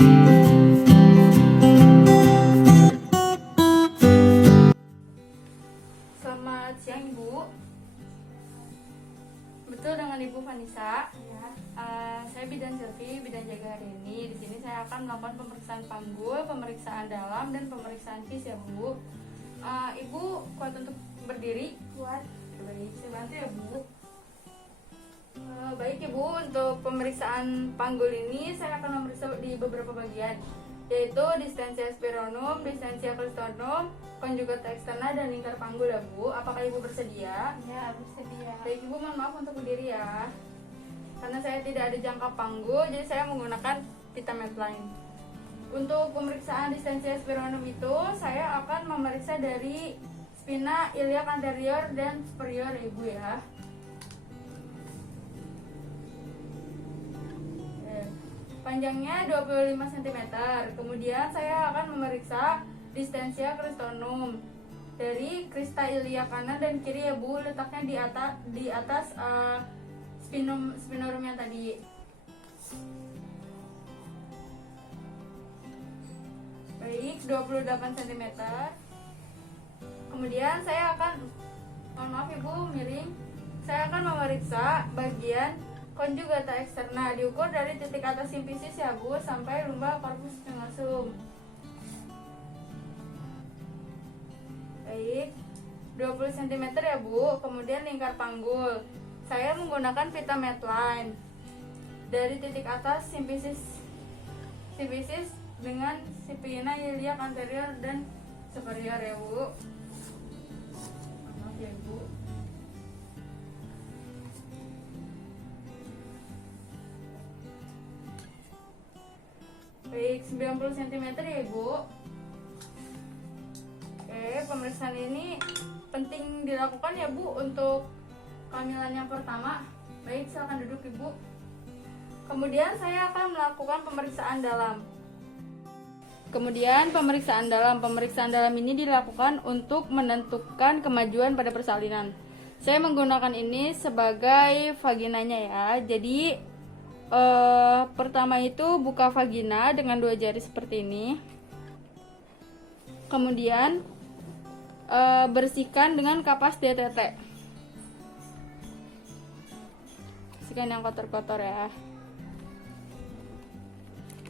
Selamat siang Ibu. Betul dengan Ibu Vanessa. Ya. Saya bidan Silvi, bidan jaga hari ini. Di sini saya akan melakukan pemeriksaan panggul, pemeriksaan dalam, dan pemeriksaan kis ya Bu. Ibu kuat untuk berdiri? Kuat. Baik, saya bantu ya Bu. Baik Ibu, untuk pemeriksaan panggul ini saya akan memeriksa di beberapa bagian, yaitu distensia spironum, distensia clistonum, conjugata externa, dan lingkar panggul ya Bu. Apakah Ibu bersedia? Ya, bersedia. Baik Ibu, mohon maaf untuk berdiri ya. Karena saya tidak ada jangka panggul, jadi saya menggunakan pita medline. Untuk pemeriksaan distensia spironum itu, saya akan memeriksa dari spina iliac anterior dan superior ya Ibu ya. Panjangnya 25 cm. Kemudian saya akan memeriksa distensia clistonum dari krista iliac kanan dan kiri ya Bu, letaknya di atas spinorum yang tadi. Baik, 28 cm. Kemudian saya akan, mohon maaf Ibu, miring. Saya akan memeriksa bagian conjugata externa, diukur dari titik atas simfisis ya Bu sampai lumbar corpus spinosum. Baik, 20 cm ya Bu. Kemudian lingkar panggul, saya menggunakan pita medline dari titik atas simfisis dengan spina iliac anterior dan superior ya Bu. Maaf ya Bu. Baik, 90 cm ya Ibu. Oke, pemeriksaan ini penting dilakukan ya Bu untuk kehamilan yang pertama. Baik, silakan duduk Ibu. Kemudian saya akan melakukan pemeriksaan dalam. Pemeriksaan dalam ini dilakukan untuk menentukan kemajuan pada persalinan. Saya menggunakan ini sebagai vaginanya ya. Jadi pertama itu buka vagina dengan 2 jari seperti ini. Kemudian bersihkan dengan kapas DTT. Bersihkan yang kotor-kotor ya.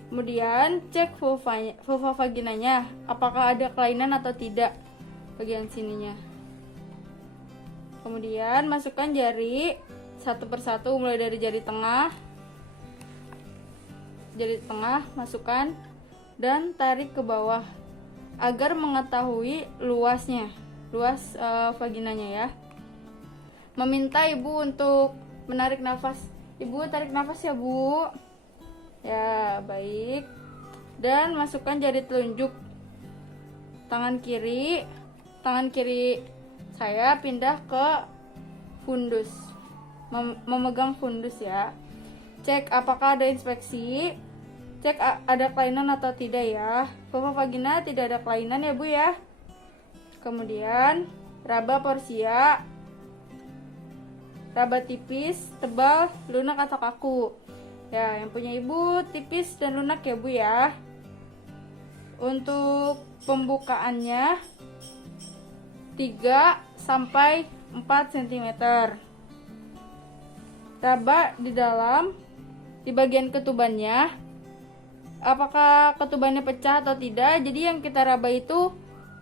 Kemudian cek vulva vaginanya, apakah ada kelainan atau tidak bagian sininya. Kemudian masukkan jari satu persatu mulai dari jari tengah, masukkan dan tarik ke bawah agar mengetahui luas vaginanya ya. Meminta Ibu untuk menarik nafas. Ibu tarik nafas ya Bu. Ya, baik. Dan masukkan jari telunjuk tangan kiri saya pindah ke fundus, memegang fundus ya. Cek apakah ada inspeksi, cek ada kelainan atau tidak ya. Vulva vagina tidak ada kelainan ya Bu ya. Kemudian raba porsia, raba tipis, tebal, lunak atau kaku. Ya, yang punya Ibu tipis dan lunak ya Bu ya. Untuk pembukaannya 3 sampai 4 cm. Raba di dalam, di bagian ketubannya, apakah ketubannya pecah atau tidak. Jadi yang kita raba itu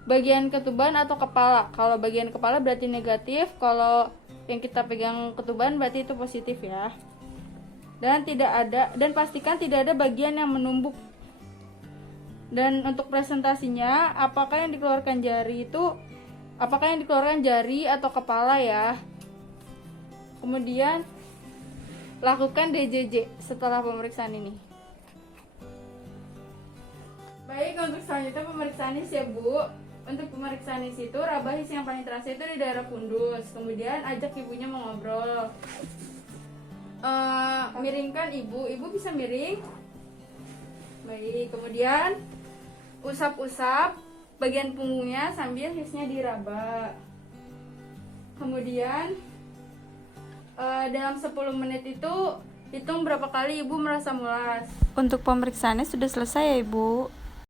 bagian ketuban atau kepala. Kalau bagian kepala berarti negatif, kalau yang kita pegang ketuban berarti itu positif ya. Dan pastikan tidak ada bagian yang menumbuk. Dan untuk presentasinya, apakah yang dikeluarkan jari atau kepala ya. Kemudian lakukan DJJ setelah pemeriksaan ini. Baik, untuk selanjutnya pemeriksaan his ya Bu. Untuk pemeriksaan his itu, raba his yang paling terasa itu di daerah fundus. Kemudian ajak ibunya mengobrol. Miringkan ibu bisa miring. Baik, kemudian usap-usap bagian punggungnya sambil hisnya diraba. Kemudian dalam 10 menit itu Hitung berapa kali ibu merasa mulas. Untuk pemeriksaannya sudah selesai ya, Ibu.